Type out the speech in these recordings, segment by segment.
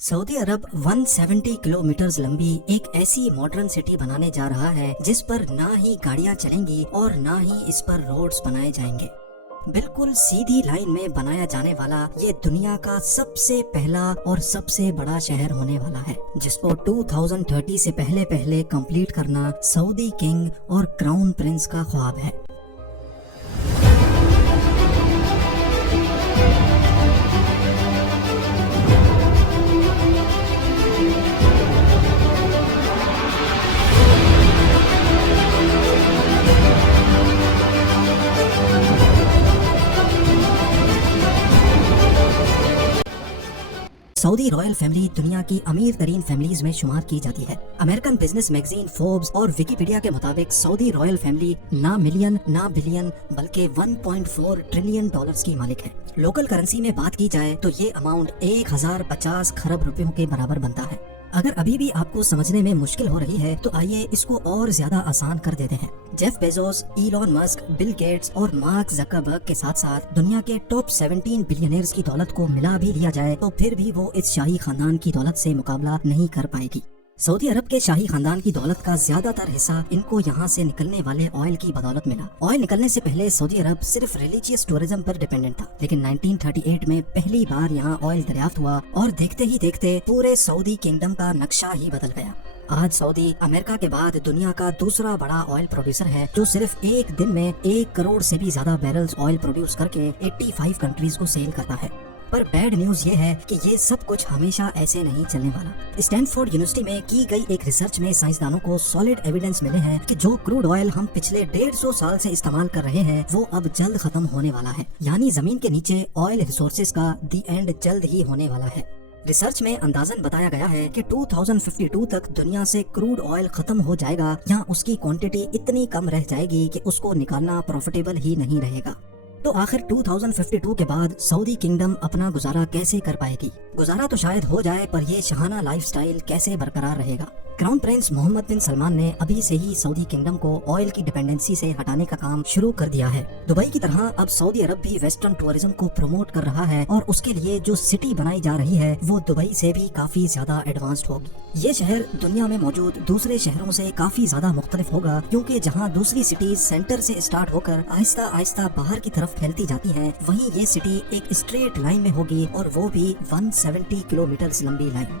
Saudi अरब 170 kilometre लंबी एक ऐसी मॉडर्न सिटी बनाने जा रहा है जिस पर ना ही गाड़ियां चलेंगी और ना ही इस पर रोड्स बनाए जाएंगे। बिल्कुल सीधी लाइन में बनाया जाने वाला ये दुनिया का सबसे पहला और सबसे बड़ा शहर होने वाला है, जिसको 2030 से पहले पहले कंप्लीट करना सऊदी किंग और क्राउन प्रिंस का ख्वाब है। सऊदी रॉयल फैमिली दुनिया की अमीर तरीन फैमिलीज में शुमार की जाती है। अमेरिकन बिजनेस मैगजीन फोर्ब्स और विकिपीडिया के मुताबिक सऊदी रॉयल फैमिली ना मिलियन ना बिलियन बल्कि 1.4 ट्रिलियन डॉलर्स की मालिक है। लोकल करेंसी में बात की जाए तो ये अमाउंट 1050 खरब रुपयों के बराबर बनता है। अगर अभी भी आपको समझने में मुश्किल हो रही है तो आइए इसको और ज्यादा आसान कर देते हैं। Jeff Bezos, Elon Musk, Bill Gates और मार्क ज़करबर्ग के साथ साथ दुनिया के टॉप 17 बिलियनियर्स की दौलत को मिला भी लिया जाए तो फिर भी वो इस शाही खानदान की दौलत से मुकाबला नहीं कर पाएगी। सऊदी अरब के शाही खानदान की दौलत का ज्यादातर हिस्सा इनको यहाँ से निकलने वाले ऑयल की बदौलत मिला। ऑयल निकलने से पहले सऊदी अरब सिर्फ रिलीजियस टूरिज्म पर डिपेंडेंट था, लेकिन 1938 में पहली बार यहाँ ऑयल दरियाफ्त हुआ और देखते ही देखते पूरे सऊदी किंगडम का नक्शा ही बदल गया। आज सऊदी अमेरिका के बाद दुनिया का दूसरा बड़ा ऑयल प्रोड्यूसर है, जो सिर्फ एक दिन में 1 करोड़ से भी ज्यादा बैरल्स ऑयल प्रोड्यूस करके 85 कंट्रीज को सेल करता है। पर बैड न्यूज ये है कि ये सब कुछ हमेशा ऐसे नहीं चलने वाला। स्टैनफोर्ड यूनिवर्सिटी में की गई एक रिसर्च में साइंसदानों को सॉलिड एविडेंस मिले हैं कि जो क्रूड ऑयल हम पिछले 150 साल से इस्तेमाल कर रहे हैं वो अब जल्द खत्म होने वाला है। यानी जमीन के नीचे ऑयल रिसोर्सेज का दी एंड जल्द ही होने वाला है। रिसर्च में अंदाजन बताया गया है कि 2052 तक दुनिया से क्रूड ऑयल खत्म हो जाएगा या उसकी क्वांटिटी इतनी कम रह जाएगी कि उसको निकालना प्रॉफिटेबल ही नहीं रहेगा। तो आखिर 2052 के बाद सऊदी किंगडम अपना गुजारा कैसे कर पाएगी? गुजारा तो शायद हो जाए, पर ये शहाना लाइफस्टाइल कैसे बरकरार रहेगा? क्राउन प्रिंस मोहम्मद बिन सलमान ने अभी से ही सऊदी किंगडम को ऑयल की डिपेंडेंसी से हटाने का काम शुरू कर दिया है। दुबई की तरह अब सऊदी अरब भी वेस्टर्न टूरिज्म को प्रमोट कर रहा है और उसके लिए जो सिटी बनाई जा रही है वो दुबई से भी काफी ज्यादा एडवांस्ड होगी। ये शहर दुनिया में मौजूद दूसरे शहरों से काफी ज्यादा मुख्तलिफ होगा, क्योंकि जहाँ दूसरी सिटीज सेंटर से स्टार्ट होकर आहिस्ता आहिस्ता बाहर की तरफ फैलती जाती हैं, वहीं ये सिटी एक स्ट्रेट लाइन में होगी और वो भी 170 किलोमीटर लंबी लाइन।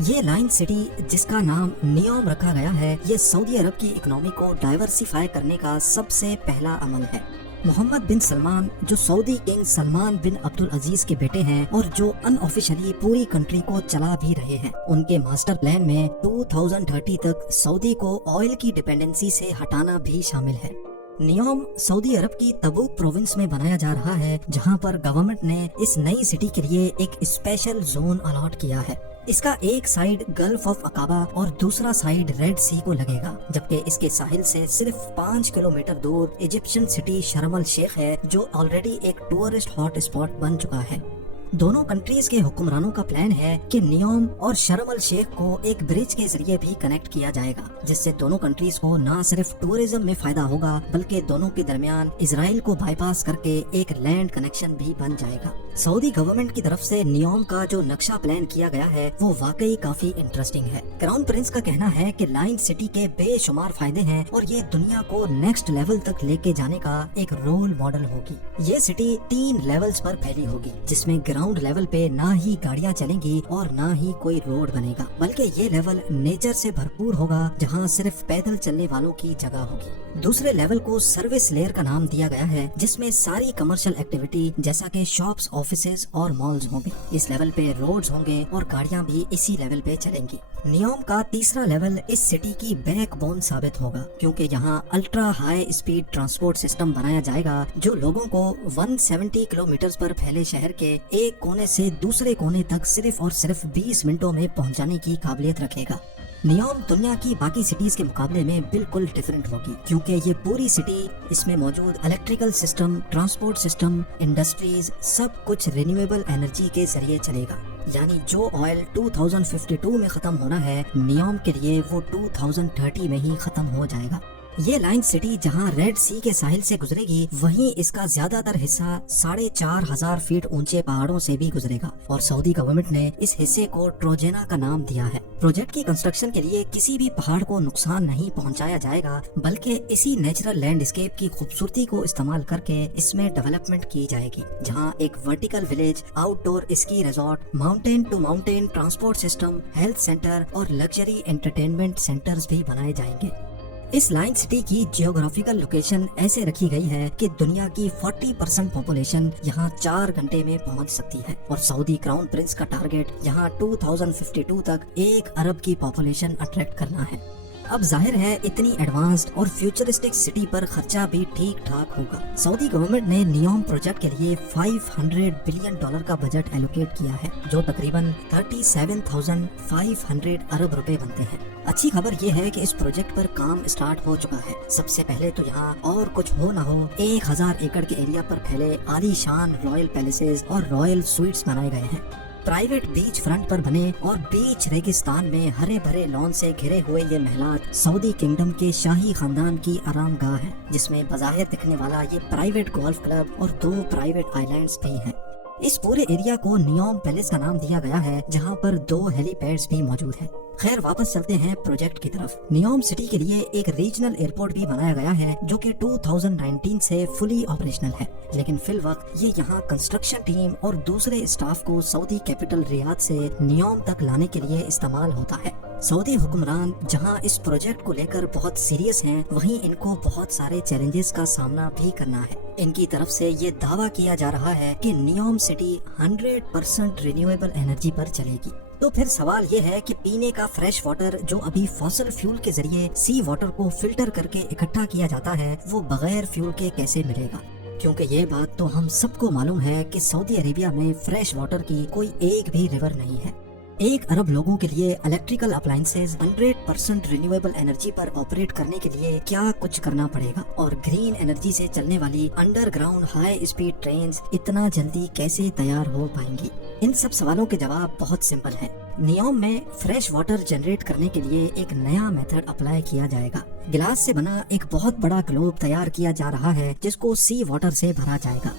ये लाइन सिटी जिसका नाम नियोम रखा गया है, ये सऊदी अरब की इकोनॉमी को डाइवर्सिफाई करने का सबसे पहला अमल है। मोहम्मद बिन सलमान, जो सऊदी किंग सलमान बिन अब्दुल अजीज के बेटे हैं और जो अनऑफिशियली पूरी कंट्री को चला भी रहे हैं, उनके मास्टर प्लान में 2030 तक सऊदी को ऑयल की डिपेंडेंसी से हटाना भी शामिल है। नियोम सऊदी अरब की तबूक प्रोविंस में बनाया जा रहा है, जहां पर गवर्नमेंट ने इस नई सिटी के लिए एक स्पेशल जोन अलॉट किया है। इसका एक साइड गल्फ ऑफ अकाबा और दूसरा साइड रेड सी को लगेगा, जबकि इसके साहिल से सिर्फ 5 किलोमीटर दूर इजिप्शियन सिटी शर्म अल शेख है, जो ऑलरेडी एक टूरिस्ट हॉट स्पॉट बन चुका है। दोनों कंट्रीज के हुक्मरानों का प्लान है कि नियोम और शर्म अल शेख को एक ब्रिज के जरिए भी कनेक्ट किया जाएगा, जिससे दोनों कंट्रीज को न सिर्फ टूरिज्म में फायदा होगा बल्कि दोनों के दरमियान इजराइल को बाईपास करके एक लैंड कनेक्शन भी बन जाएगा। सऊदी गवर्नमेंट की तरफ से नियोम का जो नक्शा प्लान किया गया है वो वाकई काफी इंटरेस्टिंग है। क्राउन प्रिंस का कहना है कि लाइन सिटी के बेशुमार फायदे हैं और ये दुनिया को नेक्स्ट लेवल तक लेके जाने का एक रोल मॉडल होगी। ये सिटी 3 लेवल्स पर फैली होगी, जिसमें ग्राउंड लेवल पे ना ही गाड़ियां चलेंगी और ना ही कोई रोड बनेगा, बल्कि ये लेवल नेचर से भरपूर होगा, जहां सिर्फ पैदल चलने वालों की जगह होगी। दूसरे लेवल को सर्विस लेयर का नाम दिया गया है, जिसमें सारी कमर्शियल एक्टिविटी जैसा कि शॉप्स, ऑफिसेज और मॉल्स होंगे। इस लेवल पे रोड्स होंगे और गाड़ियां भी इसी लेवल पे चलेंगी। नियोम का तीसरा लेवल इस सिटी की बैकबोन साबित होगा, क्योंकि यहाँ ultra high speed transport system बनाया जाएगा, जो लोगों को 170 किलोमीटर पर फैले शहर के एक कोने से दूसरे कोने तक सिर्फ और सिर्फ 20 मिनटों में पहुँचाने की काबिलियत रखेगा। नियोम दुनिया की बाकी सिटीज के मुकाबले में बिल्कुल डिफरेंट होगी, क्योंकि ये पूरी सिटी, इसमें मौजूद electrical system, transport system, industries, सब कुछ रिन्यूएबल एनर्जी के जरिए चलेगा। यानी जो ऑयल 2052 में खत्म होना है, नियोम के लिए वो 2030 में ही खत्म हो जाएगा। ये लाइन सिटी जहां रेड सी के साहिल से गुजरेगी, वहीं इसका ज्यादातर हिस्सा 4,500 फीट ऊंचे पहाड़ों से भी गुजरेगा और सऊदी गवर्नमेंट ने इस हिस्से को ट्रोजेना का नाम दिया है। प्रोजेक्ट की कंस्ट्रक्शन के लिए किसी भी पहाड़ को नुकसान नहीं पहुंचाया जाएगा, बल्कि इसी नेचुरल लैंडस्केप की खूबसूरती को इस्तेमाल करके इसमें डेवलपमेंट की जाएगी, जहां एक vertical village, outdoor ski resort, mountain to mountain transport system, health centre और लग्जरी एंटरटेनमेंट सेंटर्स भी बनाए जाएंगे। इस लाइन सिटी की जियोग्राफिकल लोकेशन ऐसे रखी गई है कि दुनिया की 40% पॉपुलेशन यहाँ 4 घंटे में पहुँच सकती है और सऊदी क्राउन प्रिंस का टारगेट यहाँ 2052 तक 1 अरब की पॉपुलेशन अट्रैक्ट करना है। अब जाहिर है इतनी एडवांस्ड और फ्यूचरिस्टिक सिटी पर खर्चा भी ठीक ठाक होगा। सऊदी गवर्नमेंट ने नियोम प्रोजेक्ट के लिए $500 बिलियन का बजट एलोकेट किया है, जो तकरीबन 37,500 अरब रुपए बनते हैं। अच्छी खबर ये है कि इस प्रोजेक्ट पर काम स्टार्ट हो चुका है। सबसे पहले तो यहाँ और कुछ हो ना हो 1000 एकड़ के एरिया पर फैले आलीशान रॉयल पैलेसेस और रॉयल स्वीट्स बनाए गए हैं। प्राइवेट बीच फ्रंट पर बने और बीच रेगिस्तान में हरे भरे लॉन से घिरे हुए ये महलात सऊदी किंगडम के शाही खानदान की आरामगाह है, जिसमें बज़ाहिर दिखने वाला ये प्राइवेट गोल्फ क्लब और 2 प्राइवेट आइलैंड्स भी हैं। इस पूरे एरिया को नियोम पैलेस का नाम दिया गया है, जहां पर 2 हेलीपैड्स भी मौजूद हैं। खैर वापस चलते हैं प्रोजेक्ट की तरफ। नियोम सिटी के लिए एक रीजनल एयरपोर्ट भी बनाया गया है, जो कि 2019 से फुली ऑपरेशनल है, लेकिन फिल वक्त ये यहाँ कंस्ट्रक्शन टीम और दूसरे स्टाफ को सऊदी कैपिटल रियाद से नियोम तक लाने के लिए इस्तेमाल होता है। सऊदी हुक्मरान जहाँ इस प्रोजेक्ट को लेकर बहुत सीरियस हैं, वहीं इनको बहुत सारे चैलेंजेस का सामना भी करना है। इनकी तरफ से ये दावा किया जा रहा है कि नियोम सिटी 100% रिन्यूएबल एनर्जी पर चलेगी। तो फिर सवाल ये है कि पीने का फ्रेश वाटर जो अभी फॉसिल फ्यूल के जरिए सी वाटर को फिल्टर करके इकट्ठा किया जाता है, वो बगैर फ्यूल के कैसे मिलेगा? क्योंकि ये बात तो हम सबको मालूम है कि सऊदी अरेबिया में फ्रेश वाटर की कोई एक भी रिवर नहीं है। 1 अरब लोगों के लिए इलेक्ट्रिकल अप्लायंसेज 100% रिन्यूएबल एनर्जी पर ऑपरेट करने के लिए क्या कुछ करना पड़ेगा, और ग्रीन एनर्जी से चलने वाली अंडरग्राउंड हाई स्पीड ट्रेन्स इतना जल्दी कैसे तैयार हो पाएंगी? इन सब सवालों के जवाब बहुत सिंपल है। नियोम में फ्रेश वाटर जनरेट करने के लिए एक नया मेथड अप्लाई किया जाएगा। गिलास से बना एक बहुत बड़ा ग्लोब तैयार किया जा रहा है, जिसको सी वाटर से भरा जाएगा।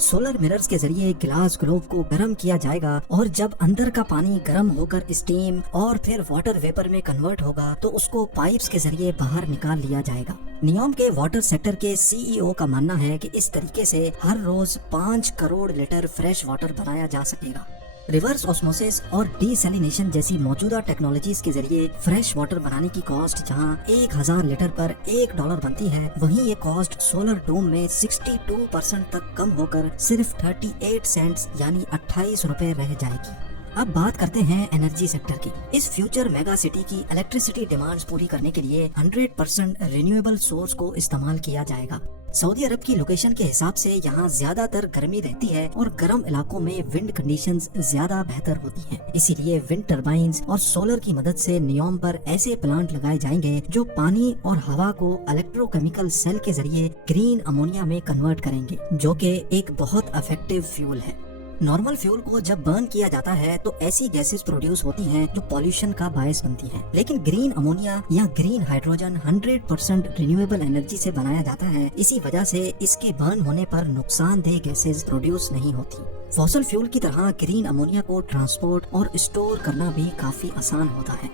सोलर मिरर्स के जरिए ग्लास ग्लोब को गर्म किया जाएगा और जब अंदर का पानी गर्म होकर स्टीम और फिर वाटर वेपर में कन्वर्ट होगा, तो उसको पाइप्स के जरिए बाहर निकाल लिया जाएगा। नियोम के वाटर सेक्टर के सीईओ का मानना है कि इस तरीके से हर रोज 5 करोड़ लीटर फ्रेश वाटर बनाया जा सकेगा। रिवर्स ऑस्मोसिस और डीसैलिनेशन जैसी मौजूदा टेक्नोलॉजीज के जरिए फ्रेश वाटर बनाने की कॉस्ट जहां 1000 लीटर पर $1 बनती है, वहीं ये कॉस्ट सोलर डोम में 62% तक कम होकर सिर्फ 38 सेंट्स यानी 28 रुपए रह जाएगी। अब बात करते हैं एनर्जी सेक्टर की। इस फ्यूचर मेगा सिटी की इलेक्ट्रिसिटी डिमांड्स पूरी करने के लिए 100% रिन्यूएबल सोर्स को इस्तेमाल किया जाएगा। सऊदी अरब की लोकेशन के हिसाब से यहाँ ज्यादातर गर्मी रहती है और गर्म इलाकों में विंड कंडीशंस ज्यादा बेहतर होती हैं। इसीलिए विंड टरबाइंस और सोलर की मदद से नियोम पर ऐसे प्लांट लगाए जाएंगे जो पानी और हवा को इलेक्ट्रोकेमिकल सेल के जरिए ग्रीन अमोनिया में कन्वर्ट करेंगे, जो कि एक बहुत इफेक्टिव फ्यूल है। नॉर्मल फ्यूल को जब बर्न किया जाता है तो ऐसी गैसेस प्रोड्यूस होती हैं जो पॉल्यूशन का बायस बनती हैं, लेकिन ग्रीन अमोनिया या ग्रीन हाइड्रोजन 100% रिन्यूएबल एनर्जी से बनाया जाता है। इसी वजह से इसके बर्न होने पर नुकसानदेह गैसेस प्रोड्यूस नहीं होती। फॉसिल फ्यूल की तरह ग्रीन अमोनिया को ट्रांसपोर्ट और स्टोर करना भी काफी आसान होता है।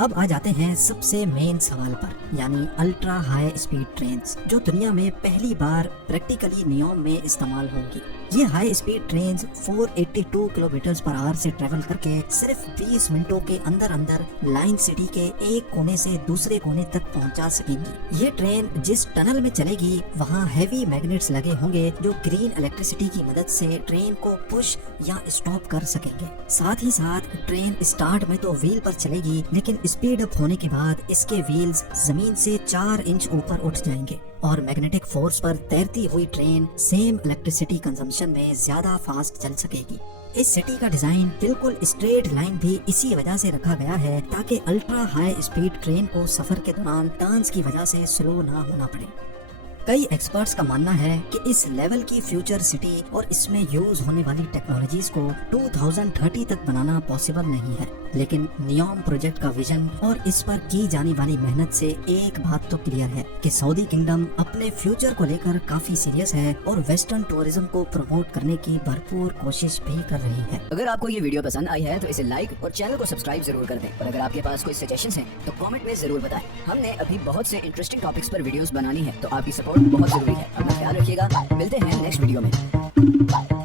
अब आ जाते हैं सबसे मेन सवाल पर, यानी अल्ट्रा हाई स्पीड ट्रेन्स, जो दुनिया में पहली बार प्रैक्टिकली नियोम में इस्तेमाल होंगी। ये high speed trains 482 kilometre per hour से ट्रेवल करके सिर्फ 20 मिनटों के अंदर अंदर लाइन सिटी के एक कोने से दूसरे कोने तक पहुंचा सकेंगी। ये ट्रेन जिस टनल में चलेगी वहाँ हैवी मैग्नेट्स लगे होंगे जो ग्रीन इलेक्ट्रिसिटी की मदद से ट्रेन को पुश या स्टॉप कर सकेंगे। साथ ही साथ ट्रेन स्टार्ट में तो व्हील पर चलेगी, लेकिन स्पीड अप होने के बाद इसके व्हील्स जमीन से 4 इंच ऊपर उठ जाएंगे और मैग्नेटिक फोर्स पर तैरती हुई ट्रेन सेम इलेक्ट्रिसिटी कंजम्पशन में ज्यादा फास्ट चल सकेगी। इस सिटी का डिजाइन बिल्कुल स्ट्रेट लाइन भी इसी वजह से रखा गया है ताकि अल्ट्रा हाई स्पीड ट्रेन को सफर के दौरान टर्न्स की वजह से स्लो ना होना पड़े। कई एक्सपर्ट्स का मानना है कि इस लेवल की फ्यूचर सिटी और इसमें यूज होने वाली टेक्नोलॉजीज को 2030 तक बनाना पॉसिबल नहीं है, लेकिन नियोम प्रोजेक्ट का विजन और इस पर की जाने वाली मेहनत से एक बात तो क्लियर है कि सऊदी किंगडम अपने फ्यूचर को लेकर काफी सीरियस है और वेस्टर्न टूरिज्म को प्रमोट करने की भरपूर कोशिश भी कर रही है। अगर आपको ये वीडियो पसंद आई है तो इसे लाइक और चैनल को सब्सक्राइब जरूर कर दें और अगर आपके पास कोई सजेशंस हैं तो कमेंट में जरूर बताएं। हमने अभी बहुत से इंटरेस्टिंग टॉपिक्स पर वीडियोस बनानी है तो आपकी सपोर्ट बहुत जरूरी है। अपना ख्याल रखिएगा, मिलते हैं नेक्स्ट वीडियो में।